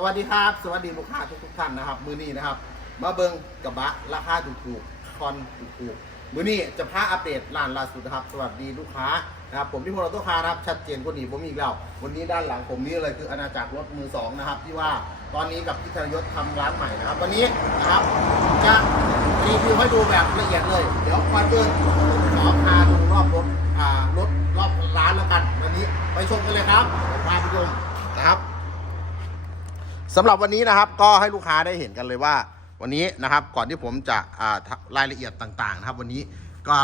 สวัสดีครับ สวัสดีลูกค้าทุกทุกท่านนะครับ มือนี้นะครับ มาเบิงกระบะราคาถูกๆคอนถูกๆมือนี้จะพาอัปเดตร้านล่าสุดนะครับ สวัสดีลูกค้านะครับผมที่พลตัวค้านะครับชัดเจนคนนี้ผมมีอีกแล้ววันนี้ด้านหลังผมนี่เลยคืออาณาจักรรถมือสองนะครับ ที่ว่าตอนนี้กับพิธยศทำร้านใหม่นะครับ วันนี้นะครับจะรีวิวให้ดูแบบละเอียดเลย เดี๋ยวก่อนอื่นขอพาดูรอบรถอ่ารถรอบร้านแล้วกัน วันนี้ไปชมกันเลยครับพาไปชมนะครับ สำหรับวันนี้นะครับก็ให้ลูกค้าได้เห็นกันเลยว่า วันนี้นะครับก่อนที่ผมจะอ่ารายละเอียดต่างๆนะครับ วันนี้ก็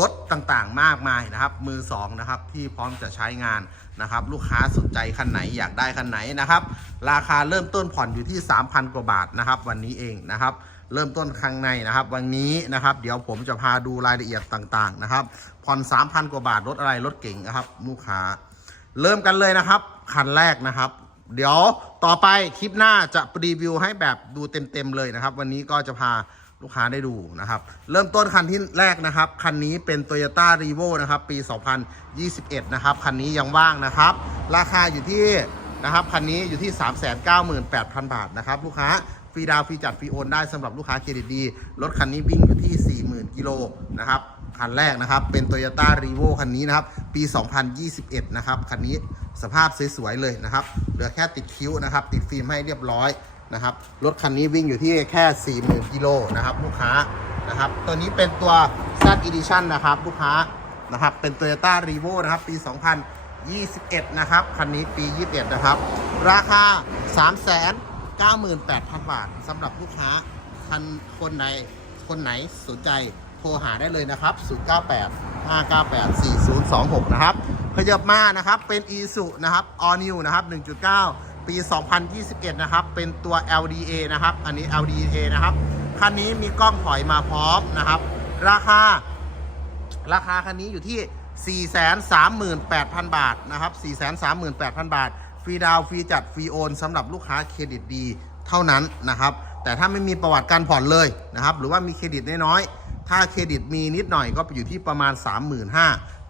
รถต่างๆมากมายนะครับ มือสองนะครับที่พร้อมจะใช้งานนะครับ ลูกค้าสนใจคันไหนอยากได้คันไหนนะครับ ราคาเริ่มต้นผ่อนอยู่ที่ 3,000 กว่าบาทนะครับ วันนี้เองนะครับ เริ่มต้นข้างในนะครับ วันนี้นะครับ เดี๋ยวผมจะพาดูรายละเอียดต่างๆนะครับ ผ่อน 3,000 กว่าบาทรถอะไรรถเก่งนะครับ ลูกค้า เริ่มกันเลยนะครับ คันแรกนะครับ เดี๋ยวต่อไปคลิปหน้าจะรีวิวให้แบบดูเต็มๆเลยนะครับ วันนี้ก็จะพาลูกค้าได้ดูนะครับ เริ่มต้นคันที่แรกนะครับ คันนี้เป็น Toyota r e v o นะครับ ปี 2021 นะครับ คันนี้ยังว่างนะครับ ราคาอยู่ที่นะครับคันนี้อยู่ที่ 398,000 บาทนะครับ ลูกค้าฟรีดาวฟรีจัดฟรีโอนได้สำหรับลูกค้าเครดิตดีรถคันนี้วิ่งอยู่ที่ 40,000 กิโลนะครับ คันแรกนะครับ เป็น Toyota r e v o คันนี้นะครับ ปี 2021 นะครับ คันนี้สภาพสวยๆเลยนะครับ เหลือแค่ติดคิ้วนะครับ ติดฟิล์มให้เรียบร้อยนะครับ รถคันนี้วิ่งอยู่ที่แค่ 40,000กิโลนะครับลูกค้านะครับ ตัวนี้เป็นตัว Z Edition นะครับลูกค้านะครับ เป็น Toyota r e v o นะครับ ปี 2021 นะครับ คันนี้ปี 21 นะครับ ราคา 398,000 บาทสำหรับลูกค้าคันคนไหนคนไหนสนใจ โทรหาได้เลยนะครับ 098 598 4026 นะครับขยับมานะครับ เป็น e s u นะครับ All New นะครับ 1.9 ปี 2021 นะครับ เป็นตัว LDA นะครับ อันนี้ LDA นะครับ คันนี้มีกล้องถอยมาพร้อมนะครับ ราคา ราคาคันนี้อยู่ที่ 438,000 บาทนะครับ 438,000 บาท ฟรีดาวฟรีจัด ฟรีโอนสำหรับลูกค้าเครดิตดีเท่านั้นนะครับ แต่ถ้าไม่มีประวัติการผ่อนเลยนะครับ หรือว่ามีเครดิตน้อยๆ ถ้าเครดิตมีนิดหน่อยก็อยู่ที่ประมาณ 35,000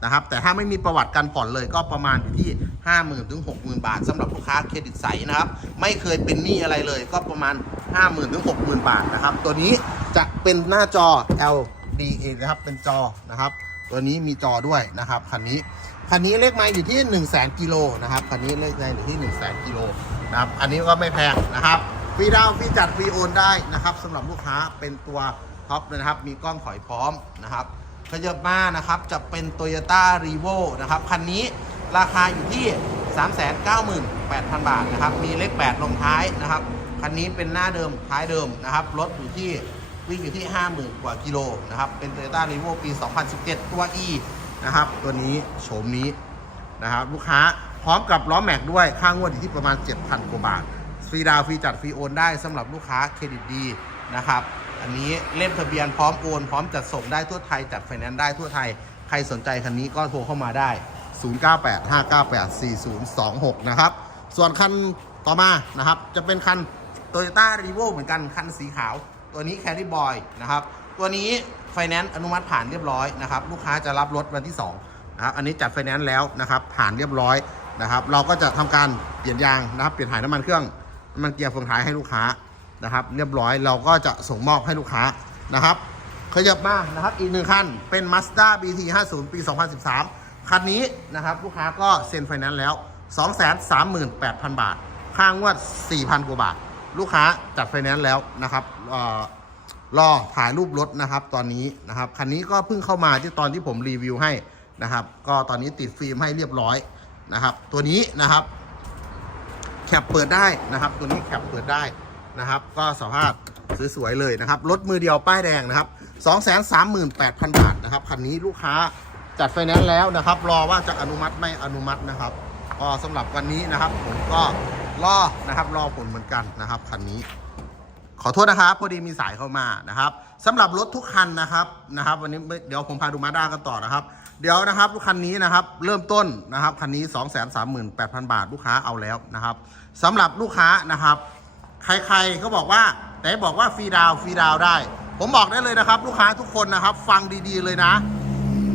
นะครับ แต่ถ้าไม่มีประวัติการผ่อนเลยก็ประมาณอยู่ที่ 50,000ถึง60,000 บาทสำหรับลูกค้าเครดิตใสนะครับ ไม่เคยเป็นหนี้อะไรเลย ก็ประมาณ 50,000ถึง60,000 บาทนะครับ ตัวนี้จะเป็นหน้าจอ LDA นะครับ เป็นจอนะครับ ตัวนี้มีจอด้วยนะครับคันนี้คันนี้เลขไม้อยู่ที่ 1 0 0 0 0แกิโลนะครับคันนี้เลขไม้อยู่ที่1 0 0 0 0กิโลนะครับอันนี้ก็ไม่แพงนะครับฟรีดาวน์ฟรีจัดฟรีโอนได้นะครับสำหรับลูกค้าเป็นตัว ท็อปเลยนะครับ มีกล้องถอยพร้อมนะครับขยับมานะครับจะเป็น Toyota r e v o นะครับ คันนี้ราคาอยู่ที่ 398,000 บาทนะครับ มีเลข 8 ลงท้ายนะครับ คันนี้เป็นหน้าเดิมท้ายเดิมนะครับ รถอยู่ที่วิ่งอยู่ที่ 50,000 กว่ากิโลนะครับ เป็น Toyota r e v o ปี 2017 ตัว E นะครับ ตัวนี้โฉมนี้นะครับ ลูกค้าพร้อมกับล้อแม็กด้วย ค่างวดอยู่ที่ประมาณ 7,000 กว่าบาท ฟรีดาวฟรีจัดฟรีโอนได้สำหรับลูกค้าเครดิตดีนะครับ อันนี้เล่มทะเบียนพร้อมโอน พร้อมจัดส่งได้ทั่วไทย จัดไฟแนนซ์ได้ทั่วไทย ใครสนใจคันนี้ก็โทรเข้ามาได้ 0985984026 นะครับ ส่วนคันต่อมานะครับ จะเป็นคัน Toyota r e v o เหมือนกัน คันสีขาว ตัวนี้ Carry Boy นะครับ ตัวนี้ไฟแนนซ์อนุมัติผ่านเรียบร้อยนะครับ ลูกค้าจะรับรถวันที่2นะครับ อันนี้จัดไฟแนนซ์แล้วนะครับ ผ่านเรียบร้อยนะครับ เราก็จะทำการเปลี่ยนยางนะครับ เปลี่ยนถ่ายน้ำมันเครื่อง น้ำมันเกียร์เฟืองท้ายให้ลูกค้า นะครับเรียบร้อยเราก็จะส่งมอบให้ลูกค้านะครับขยับมานะครับอีกหนึ่งคันเป็น Mazda BT 50 ปี 2013 คันนี้นะครับลูกค้าก็เซ็นไฟแนนซ์แล้ว 238,000 บาท ค่างวด 4,000 กว่าบาท ลูกค้าจัดไฟแนนซ์แล้วนะครับเอ่อรอถ่ายรูปรถนะครับตอนนี้นะครับคันนี้ก็เพิ่งเข้ามาที่ตอนที่ผมรีวิวให้นะครับก็ตอนนี้ติดฟิล์มให้เรียบร้อยนะครับ ตัวนี้นะครับแคปเปิดได้นะครับ ตัวนี้แคปเปิดได้ นะครับ ก็สภาพสวยๆเลยนะครับ รถมือเดียวป้ายแดงนะครับ 238,000 บาทนะครับ คันนี้ลูกค้าจัดไฟแนนซ์แล้วนะครับ รอว่าจะอนุมัติไม่อนุมัตินะครับ ก็สำหรับวันนี้นะครับ ผมก็รอนะครับรอผลเหมือนกันนะครับคันนี้ ขอโทษนะครับพอดีมีสายเข้ามานะครับสำหรับรถทุกคันนะครับนะครับ วันนี้เดี๋ยวผมพาดูมาด้ากันต่อนะครับ เดี๋ยวนะครับคันนี้นะครับเริ่มต้นนะครับคันนี้ 238,000 บาทลูกค้าเอาแล้วนะครับสำหรับลูกค้านะครับ ใครๆก็บอกว่าไหนบอกว่าฟรีดาวฟรีดาวได้ ผมบอกได้เลยนะครับ ลูกค้าทุกคนนะครับ ฟังดีๆเลยนะ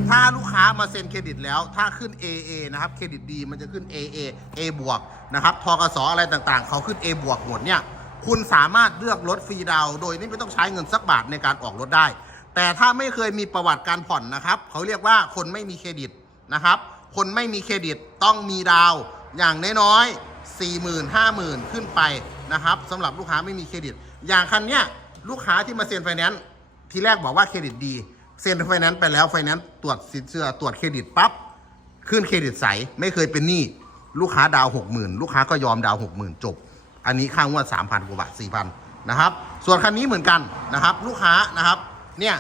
ถ้าลูกค้ามาเซ็นเครดิตแล้ว ถ้าขึ้น AA นะครับเครดิตดีมันจะขึ้น AA A บวกนะครับทกสอะไรต่างๆ เขาขึ้น A บวกหมดเนี่ยคุณสามารถเลือกรถฟรีดาว โดยที่ไม่ต้องใช้เงินสักบาทในการออกรถได้ แต่ถ้าไม่เคยมีประวัติการผ่อนนะครับเขาเรียกว่าคนไม่มีเครดิตนะครับ คนไม่มีเครดิตต้องมีดาว อย่างน้อยๆ 4 0 0 0 0 5 0,000 ขึ้นไป นะครับสำหรับลูกค้าไม่มีเครดิต อย่างคันเนี้ยลูกค้าที่มาเซ็นไฟแนนซ์ทีแรกบอกว่าเครดิตดีเซ็นไฟแนนซ์ไปแล้วไฟแนนซ์ตรวจสินเชื่อตรวจเครดิตปั๊บขึ้นเครดิตใสไม่เคยเป็นหนี้ลูกค้าดาวหกหมื่นลูกค้าก็ยอมดาวหกหมื่นจบ อันนี้ค่างวดสามพันกว่าบาทสี่พันนะครับ ส่วนคันนี้เหมือนกันนะครับ ลูกค้านะครับเนี่ย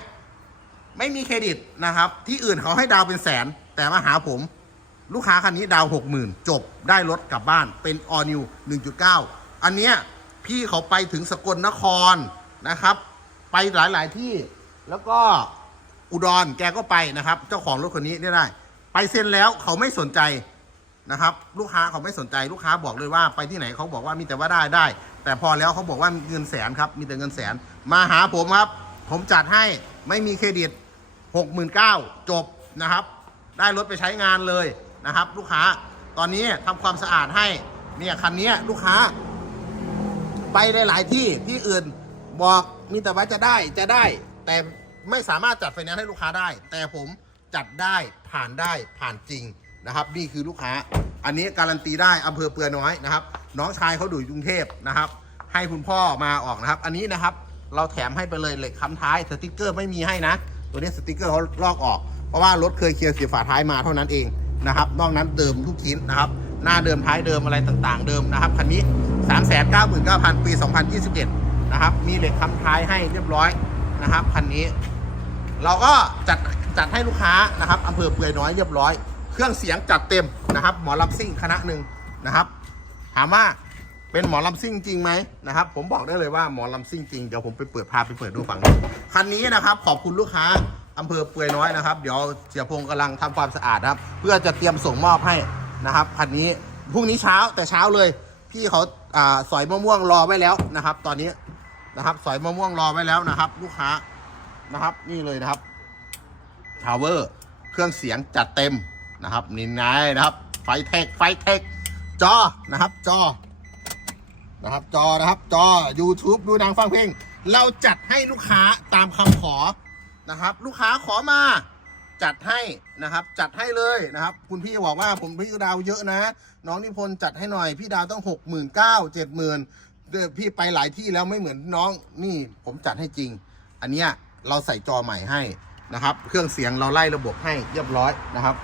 ไม่มีเครดิตนะครับ ที่อื่นเขาให้ดาวเป็นแสน แต่มาหาผม ลูกค้าคันนี้ดาวหกหมื่นจบได้รถกลับบ้านเป็น all new 1.9 อันเนี้ยพี่เขาไปถึงสกลนครนะครับ ไปหลายๆที่แล้วก็อุดรแกก็ไปนะครับ เจ้าของรถคนนี้ได้ ไปเซ็นแล้วเขาไม่สนใจนะครับ ลูกค้าเขาไม่สนใจลูกค้าบอกเลยว่าไปที่ไหนเขาบอกว่ามีแต่ว่าได้ได้ แต่พอแล้วเขาบอกว่าเงินแสนครับ มีแต่เงินแสนมาหาผมครับ ผมจัดให้ไม่มีเครดิต 69,000จบนะครับ ได้รถไปใช้งานเลยนะครับ ลูกค้าตอนนี้ทำความสะอาดให้เนี่ยคันนี้ลูกค้า ไปได้หลายที่ที่อื่นบอกมีแต่ว่าจะได้จะได้ แต่ไม่สามารถจัดไฟแนนซ์ให้ลูกค้าได้ แต่ผมจัดได้ผ่านได้ผ่านจริงนะครับ นี่คือลูกค้า อันนี้การันตีได้อำเภอเปือน้อยนะครับ น้องชายเขาดูอยู่กรุงเทพนะครับ ให้คุณพ่อมาออกนะครับ อันนี้นะครับ เราแถมให้ไปเลยเหล็กค้ำท้ายสติกเกอร์ไม่มีให้นะ ตัวนี้สติกเกอร์เขาลอกออก เพราะว่ารถเคยเคลียร์เสียฝาท้ายมาเท่านั้นเองนะครับ นอกนั้นเดิมทุกชิ้นนะครับ หน้าเดิมท้ายเดิมอะไรต่างๆ เดิมนะครับคันนี้ 3 9 9 0 0 0 ปี 2021 นะครับ มีเหล็กคำท้ายให้เรียบร้อยนะครับคันนี้ เราก็จัดจัดให้ลูกค้านะครับอำเภอเปือยน้อยเรียบร้อย เครื่องเสียงจัดเต็มนะครับ หมอลำซิ่งคณะหนึ่งนะครับ ถามว่าเป็นหมอลำซิ่งจริงไหมนะครับ ผมบอกได้เลยว่าหมอลำซิ่งจริงเดี๋ยวผมไปเปิดพาไปเปิดดูฝั่งนู้นคันนี้นะครับ ขอบคุณลูกค้าอำเภอเปือยน้อยนะครับ เดี๋ยวเสียพงศ์กำลังทำความสะอาดนะครับ เพื่อจะเตรียมส่งมอบให้นะครับคันนี้พรุ่งนี้เช้าแต่เช้าเลย พี่เขา อ่าสอยมะม่วงรอไว้แล้วนะครับ ตอนนี้นะครับ สอยมะม่วงรอไว้แล้วนะครับ ลูกค้านะครับ นี่เลยนะครับทาวเวอร์เครื่องเสียงจัดเต็มนะครับนี่ไงนะครับ ไฟเทคไฟเทคจอนะครับ จอนะครับ จอนะครับ จอ YouTube ดูนังฟังเพลง เราจัดให้ลูกค้าตามคำขอนะครับ ลูกค้าขอมา จัดให้นะครับ จัดให้เลยนะครับ คุณพี่บอกว่าผมพี่ดาวเยอะนะ น้องนิพนธ์จัดให้หน่อย พี่ดาวต้องหกหมื่นเก้าเจ็ดหมื่นพี่ไปหลายที่แล้วไม่เหมือนน้องนี่ผมจัดให้จริง อันเนี้ยเราใส่จอใหม่ให้นะครับ เครื่องเสียงเราไล่ระบบให้เรียบร้อยนะครับ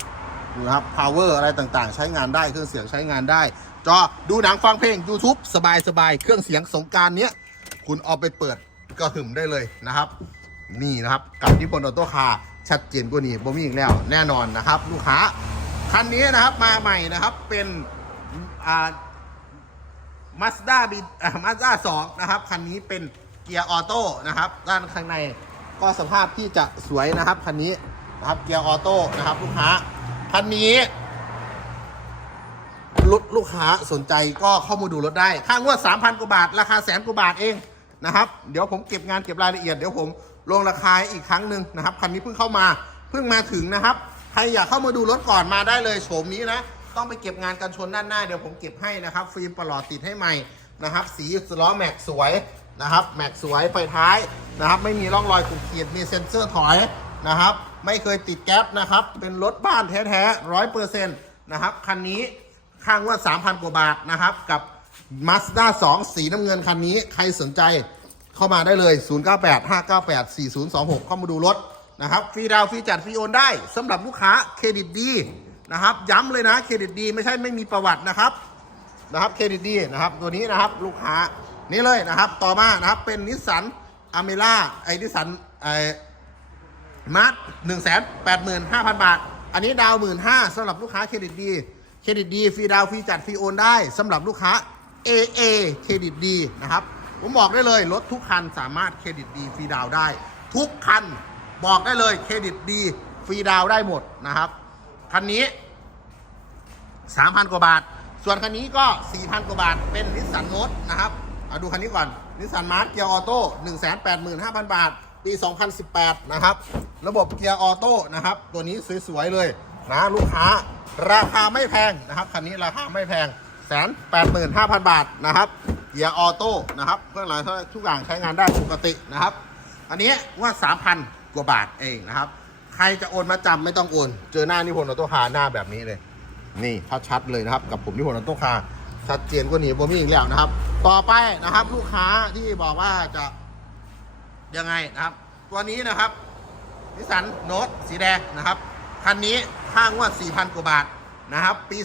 ดูนะครับ power อะไรต่างๆ ใช้งานได้เครื่องเสียงใช้งานได้ จอดูหนังฟังเพลง YouTube สบายสบายๆเครื่องเสียงสงการเนี้ยคุณเอาไปเปิดกระหึ่มได้เลยนะครับ นี่นะครับ กับนิพนธ์ออโต้คาร์ ชัดเจนกว่านี้บ่มีอีกแล้วแน่นอนนะครับ ลูกค้าคันนี้นะครับมาใหม่นะครับเป็นอ่ามาสด้าบีมาสด้าสองนะครับคันนี้เป็นเกียร์ออโต้นะครับ ด้านข้างในก็สภาพที่จะสวยนะครับคันนี้นะครับเกียร์ออโต้นะครับ ลูกค้าคันนี้ลูกลูกค้าสนใจก็เข้ามาดูรถได้ ค่างวด 3,000 กว่าบาท ราคาแสนกว่าบาทเองนะครับ เดี๋ยวผมเก็บงานเก็บรายละเอียด เดี๋ยวผม ลงราคาอีกครั้งหนึ่งนะครับคันนี้เพิ่งเข้ามาเพิ่งมาถึงนะครับใครอยากเข้ามาดูรถก่อนมาได้เลยโฉมนี้นะต้องไปเก็บงานกันชนด้านหน้าเดี๋ยวผมเก็บให้นะครับฟิล์มประหลอดติดให้ใหม่นะครับ สีล้อแม็กสวยนะครับแม็กสวยไฟท้ายนะครับ ไม่มีร่องรอยขูดขีดมีเซ็นเซอร์ถอยนะครับ ไม่เคยติดแก๊ปนะครับ เป็นรถบ้านแท้ๆร้อยเปอร์เซ็นต์นะครับคันนี้ข้างว่า 3,000 กว่าบาทนะครับ กับ Mazda 2 สีน้ำเงินคันนี้ใครสนใจ เข้ามาได้เลย 098 598 4026 เข้ามาดูรถนะครับฟรีดาวฟรีจัดฟรีโอนได้สำหรับลูกค้าเครดิตดีนะครับย้ำเลยนะเครดิตดีไม่ใช่ไม่มีประวัตินะครับนะครับเครดิตดีนะครับตัวนี้นะครับลูกค้านี่เลยนะครับ ต่อมานะครับเป็นนิสสันอเมร่าไอ้นิสสันไอ้มาร์ทหนึ่งแสนแปดหมื่นห้าพันบาท อันนี้ดาวหมื่นห้าสำหรับลูกค้าเครดิตดีเครดิตดีฟรีดาวฟรีจัดฟรีโอนได้สำหรับลูกค้า AA เครดิตดีนะครับ ผมบอกได้เลย รถทุกคันสามารถเครดิตดีฟรีดาวได้ ทุกคันบอกได้เลยเครดิตดีฟรีดาวได้หมดนะครับ คันนี้ 3,000 กว่าบาท ส่วนคันนี้ก็ 4,000 กว่าบาท เป็นนิสสันโนตนะครับเอาดูคันนี้ก่อนนิสสันมาร์ทเกียร์ออโต้185,000 บาท ปี 2018 นะครับ ระบบเกียร์ออโต้นะครับ ตัวนี้สวย ๆ เลยนะลูกค้า ราคาไม่แพงนะครับ คันนี้ราคาไม่แพงแสนแปดหมื่นห้าพันบาทนะครับ เกียร์ออโต้นะครับเครื่องหลายทุกอย่างใช้งานได้ปกตินะครับ อันนี้ว่า 3,000 กว่าบาทเองนะครับ ใครจะโอนมาจำไม่ต้องโอน เจอหน้านิพนธ์ออโต้คาร์หน้าแบบนี้เลย นี่ชัดๆเลยนะครับ กับผมนิพนธ์ออโต้คาร์ชัดเจนกว่านี้ผมมีอีกแล้วนะครับ ต่อไปนะครับลูกค้าที่บอกว่าจะยังไงนะครับ ตัวนี้นะครับนิสันโนตสีแดงนะครับคันนี้ค่างวด4,000 กว่าบาทนะครับ ปี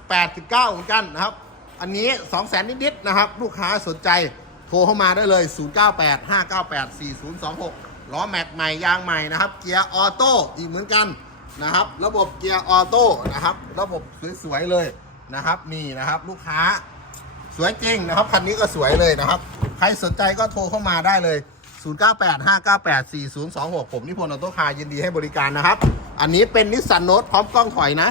2018-19เหมือนกันนะครับ อันนี้ 200,000นิดๆนะครับ ลูกค้าสนใจโทรเข้ามาได้เลย 0985984026 ล้อแม็กใหม่ยางใหม่นะครับ เกียร์ออโต้อีกเหมือนกันนะครับ ระบบเกียร์ออโต้นะครับ ระบบสวยๆเลยนะครับ นี่นะครับลูกค้าสวยจริงนะครับคันนี้ก็สวยเลยนะครับ ใครสนใจก็โทรเข้ามาได้เลย 0985984026 ผมนิพนธ์ออโต้คาร์ยินดีให้บริการนะครับ อันนี้เป็นนิสสันโนตพร้อมกล้องถอยนะ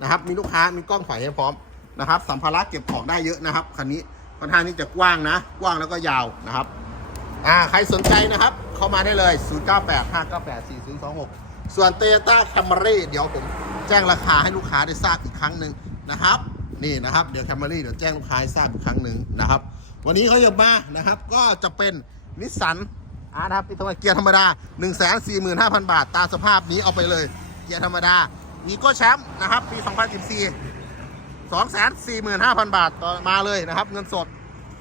นะครับ มีลูกค้ามีกล้องถอยให้พร้อม นะครับ สัมภาระเก็บของได้เยอะนะครับคันนี้ค่อนข้างที่จะกว้างนะ กว้างแล้วก็ยาวนะครับอ่าใครสนใจนะครับ เข้ามาได้เลย 0985984026 ส่วน Toyota Camry เดี๋ยวผมแจ้งราคาให้ลูกค้าได้ทราบอีกครั้งหนึ่งนะครับ นี่นะครับเดี๋ยว Camry เดี๋ยวแจ้งลูกค้าให้ทราบอีกครั้งหนึ่งนะครับ วันนี้เขาจะมานะครับ ก็จะเป็นนิสสันอาร์นะครับที่ธรรมเกียร์ธรรมดา 145,000 บาท ตามสภาพนี้เอาไปเลย เกียร์ธรรมดาวีโก้แชมป์นะครับ ปี 2014 245,000 บาทต่อมาเลยนะครับ เงินสด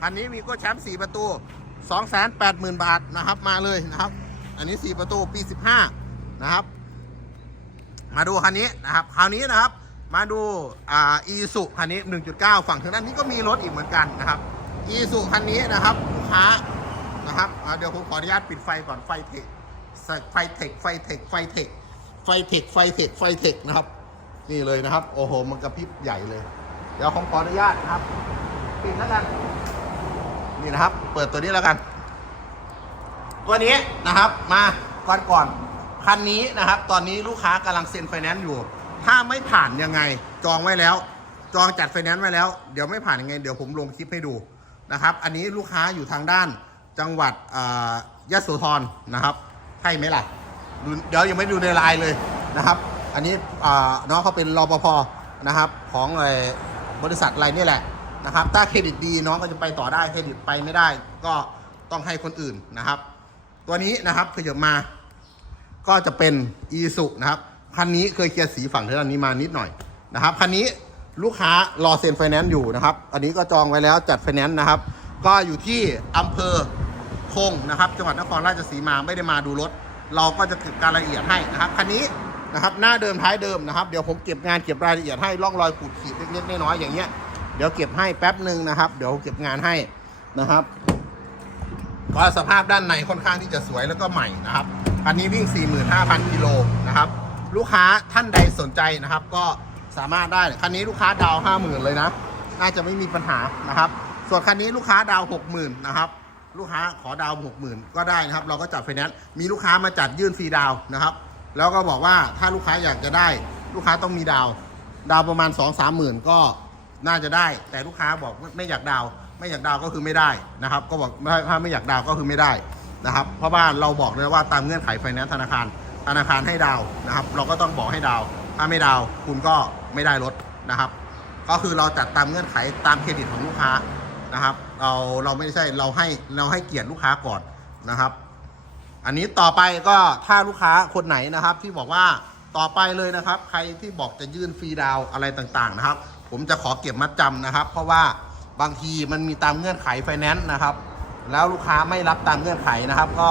อันนี้วีโก้แชมป์4ประตู 280,000 บาทนะครับมาเลยนะครับ อันนี้ 4 ประตูปี 15 นะครับ มาดูคันนี้นะครับคราวนี้นะครับ มาดูอ่าอีสุคันนี้ 1.9 ฝั่งทางด้านนี้ก็มีรถอีกเหมือนกันนะครับอีสุคันนี้นะครับลูกค้านะครับเดี๋ยวผมขออนุญาตปิดไฟก่อนไฟเทคไฟเทคไฟเทคไฟเทคไฟเทคไฟเทคไฟเทคนะครับ นี่เลยนะครับ โอ้โห มันกระพริบใหญ่เลย เดี๋ยวผมขออนุญาตนะครับ ปิดแล้วกัน นี่นะครับ เปิดตัวนี้แล้วกัน ตัวนี้นะครับมาก่อนก่อนคันนี้นะครับ ตอนนี้ลูกค้ากำลังเซ็นไฟแนนซ์อยู่ ถ้าไม่ผ่านยังไง จองไว้แล้ว จองจัดไฟแนนซ์ไว้แล้ว เดี๋ยวไม่ผ่านยังไง เดี๋ยวผมลงคลิปให้ดูนะครับ อันนี้ลูกค้าอยู่ทางด้านจังหวัดยะโสธรนะครับใช่ไหมล่ะ เดี๋ยวยังไม่ดูในไลน์เลยนะครับ อันนี้น้องเขาเป็นรปภนะครับ ของไอ้ บริษัทอะไรนี่แหละนะครับ ถ้าเครดิตดีน้องก็จะไปต่อได้เครดิตไปไม่ได้ ก็ต้องให้คนอื่นนะครับ ตัวนี้นะครับขยับมาก็จะเป็นอีสุนะครับคันนี้เคยเคลียร์สีฝั่งทางด้านนี้มานิดหน่อยนะครับคันนี้ลูกค้ารอเซ็นไฟแนนซ์อยู่นะครับ อันนี้ก็จองไว้แล้วจัดไฟแนนซ์นะครับ ก็อยู่ที่อำเภอคงนะครับ จังหวัดนครราชสีมาไม่ได้มาดูรถ เราก็จะเก็บการรายละเอียดให้นะครับคันนี้ นะครับ หน้าเดิมท้ายเดิมนะครับ เดี๋ยวผมเก็บงานเก็บรายละเอียดให้ร่องรอยขูดขีดเล็กๆน้อยๆอย่างเงี้ย เดี๋ยวเก็บให้แป๊บหนึ่งนะครับ เดี๋ยวเก็บงานให้นะครับ ก็สภาพด้านในค่อนข้างที่จะสวยแล้วก็ใหม่นะครับคันนี้วิ่ง 45,000กิโลนะครับ ลูกค้าท่านใดสนใจนะครับ ก็สามารถได้คันนี้ลูกค้าดาว 50,000 เลยนะ น่าจะไม่มีปัญหานะครับ ส่วนคันนี้ลูกค้าดาว 60,000 นะครับลูกค้าขอดาว60,000ก็ได้นะครับ เราก็จัดไฟแนนซ์มีลูกค้ามาจัดยื่นฟรีดาวนะครับ แล้วก็บอกว่าถ้าลูกค้าอยากจะได้ ลูกค้าต้องมีดาว ดาวประมาณ2 3หมื่นก็น่าจะได้ แต่ลูกค้าบอกไม่อยากดาว ไม่อยากดาวก็คือไม่ได้นะครับ ก็บอกถ้าไม่อยากดาวก็คือไม่ได้นะครับ เพราะว่าเราบอกเลยว่าตามเงื่อนไขไฟแนนซ์ธนาคาร ธนาคารให้ดาวนะครับ เราก็ต้องบอกให้ดาว ถ้าไม่ดาวคุณก็ไม่ได้รถนะครับ ก็คือเราจัดตามเงื่อนไขตามเครดิตของลูกค้านะครับ เราเราไม่ใช่เราให้เราให้เกียรติลูกค้าก่อนนะครับ อันนี้ต่อไปก็ถ้าลูกค้าคนไหนนะครับ ที่บอกว่าต่อไปเลยนะครับ ใครที่บอกจะยื่นฟรีดาวอะไรต่างๆนะครับ ผมจะขอเก็บมัดจำนะครับ เพราะว่าบางทีมันมีตามเงื่อนไขไฟแนนซ์นะครับ แล้วลูกค้าไม่รับตามเงื่อนไขนะครับ ก็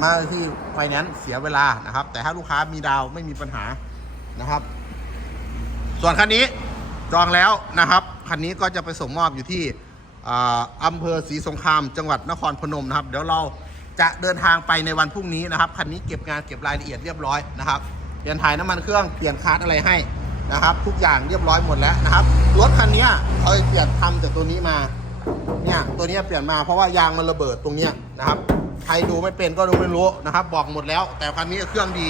มาที่ไฟแนนซ์เสียเวลานะครับ แต่ถ้าลูกค้ามีดาวไม่มีปัญหานะครับ ส่วนคันนี้จองแล้วนะครับคันนี้ก็จะไปส่งมอบอยู่ที่อ่าอำเภอศรีสงคราม จังหวัดนครพนมนะครับ เดี๋ยวเรา จะเดินทางไปในวันพรุ่งนี้นะครับคันนี้เก็บงานเก็บรายละเอียดเรียบร้อยนะครับเปลี่ยนถ่ายน้ำมันเครื่องเปลี่ยนคาร์ดอะไรให้นะครับ ทุกอย่างเรียบร้อยหมดแล้วนะครับรถคันนี้เขาเปลี่ยนทำจากตัวนี้มาเนี่ยตัวนี้เปลี่ยนมาเพราะว่ายางมันระเบิดตรงเนี้ยนะครับใครดูไม่เป็นก็ดูไม่รู้นะครับ บอกหมดแล้ว แต่คันนี้เครื่องดี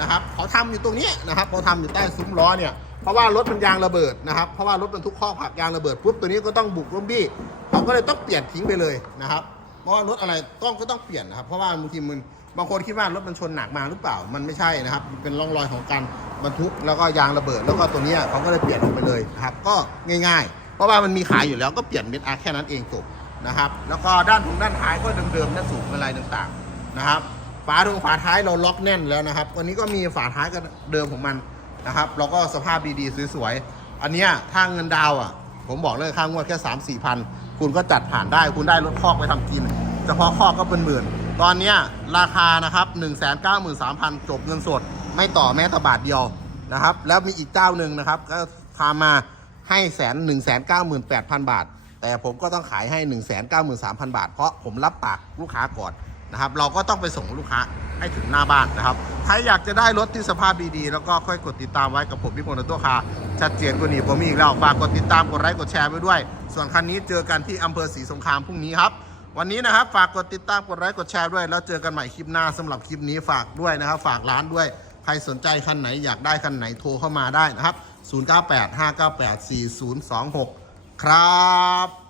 นะครับเขาทำอยู่ตรงนี้นะครับเขาทำอยู่ใต้ซุ้มล้อเนี่ยเพราะว่ารถมันยางระเบิดนะครับเพราะว่ารถบรรทุกข้อผักยางระเบิดปุ๊บตัวนี้ก็ต้องบุกล้มบี้เขาก็เลยต้องเปลี่ยนทิ้งไปเลยนะครับ เพราะว่ารถอะไรต้องก็ต้องเปลี่ยนนะครับ เพราะว่าบางทีมันบางคนคิดว่ารถมันชนหนักมาหรือเปล่า มันไม่ใช่นะครับ เป็นร่องรอยของการบรรทุกแล้วก็ยางระเบิด แล้วก็ตัวนี้เขาก็เลยเปลี่ยนออกไปเลยนะครับ ก็ง่าย ๆ เพราะว่ามันมีขายอยู่แล้วก็เปลี่ยนเม็ดอาร์แค่นั้นเองจบนะครับ แล้วก็ด้านถุงด้านท้ายก็เดิมๆด้านสูงอะไรต่างๆนะครับ ฝาตรงฝาท้ายเราล็อกแน่นแล้วนะครับ วันนี้ก็มีฝาท้ายก็เดิมของมันนะครับแล้วก็สภาพดีๆสวยๆอันเนี้ยถ้าเงินดาวอะ ผมบอกเลยค่างวดแค่3 4มสี่พัน คุณก็จัดผ่านได้คุณได้รถคอกไปทำกินเฉพาะคอกก็เป็นหมื่น ตอนเนี้ราคานะครับ1 9 3 0 0 0 จบเงินสด ไม่ต่อแม้แต่บาทเดียวนะครับ แล้วมีอีกเจ้าหนึ่งนะครับ ก็ทามาให้แสนหนึ่งแสนเก้าหมื่นแปดพันบาท แต่ผมก็ต้องขายให้หนึ่งแสนเก้าหมื่นสามพันบาท เพราะผมรับปากลูกค้าก่อน นะครับ เราก็ต้องไปส่งลูกค้าให้ถึงหน้าบ้านนะครับใครอยากจะได้รถที่สภาพดีๆ แล้วก็ค่อยกดติดตามไว้กับผมพี่พลตัวคาชัดเจนกว่านี้ผมมีอีกแล้วฝากกดติดตามกดไลค์กดแชร์ไว้ด้วย ส่วนคันนี้เจอกันที่อำเภอศรีสงครามพรุ่งนี้ครับวันนี้นะครับฝากกดติดตามกดไลค์กดแชร์ด้วย แล้วเจอกันใหม่คลิปหน้าสำหรับคลิปนี้ฝากด้วยนะครับ ฝากร้านด้วย ใครสนใจคันไหนอยากได้คันไหนโทรเข้ามาได้นะครับ 098 598 4026 ครับ